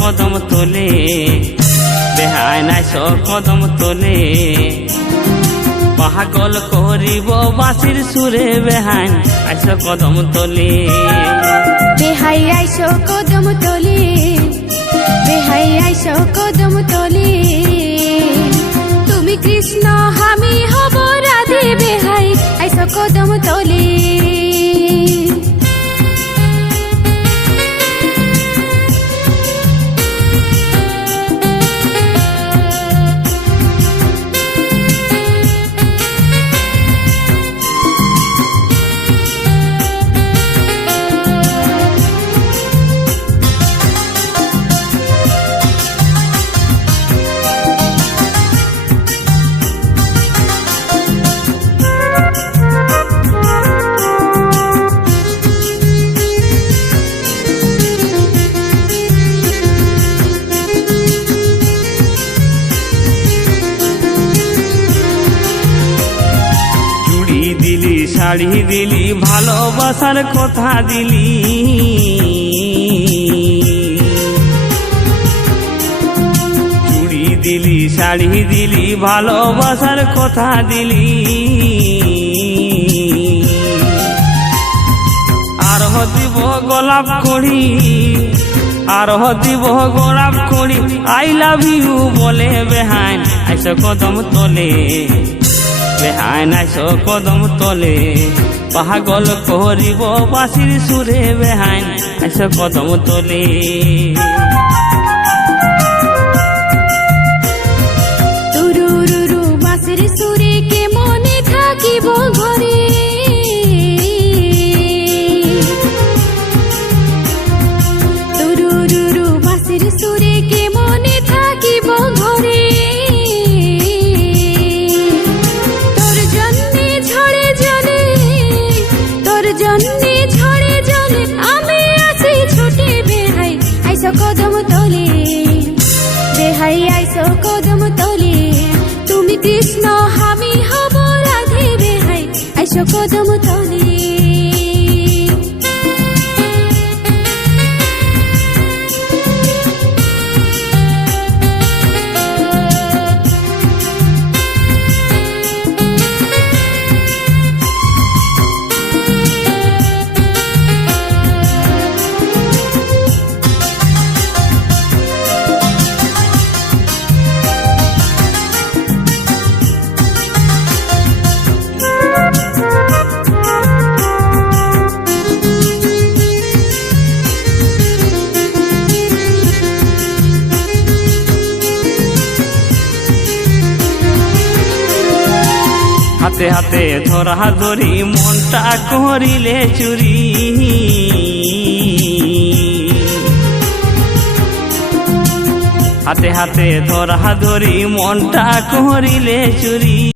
কদম তোলে, বেহাইন আইস কদম তোলে। পাগল করিব বাঁশির সুরে, বেহাইন আইস কদম তোলে। বেহাই আইস কদম তোলে, বেহাই আইস কদম তোলে। তুমি কৃষ্ণ আমি হব রাধে, বেহাই আইস কদম তোলে। শাড়ি দিলি, ভালোবাসার কথা দিলি। চুড়ি দিলি, শাড়ি দিলি, ভালোবাসার কথা দিলি। আর দিব গোলাপ কড়ি, আর দিব গোলাপ কড়ি। আই লাভ ইউ বলে বেহাইন আইস কদম তোলে, বেহাইন আইস কদম তোলে। পাগল করিব বাঁশির সুরে, বেহাইন আইস কদম তোলে। তুরুরুরু বাঁশির সুরে কে মনে থাকিব ঘরে। তুরুরুরু বাঁশির সুরে কে মনে থাকিব ঘরে। জন্মে ঝড়ে জলে আমি আসি ছুটে, বেহাই আইস কদম তোলে, বেহাই আইস কদম তোলে। তুমি কৃষ্ণ আমি হব রাধে, বেহাই আইস কদম তোলে। হাতে হাতে ধরা ধরি, মনটা করিলে চুরি। হাতে হাতে ধরা ধরি, মনটা করিলে চুরি।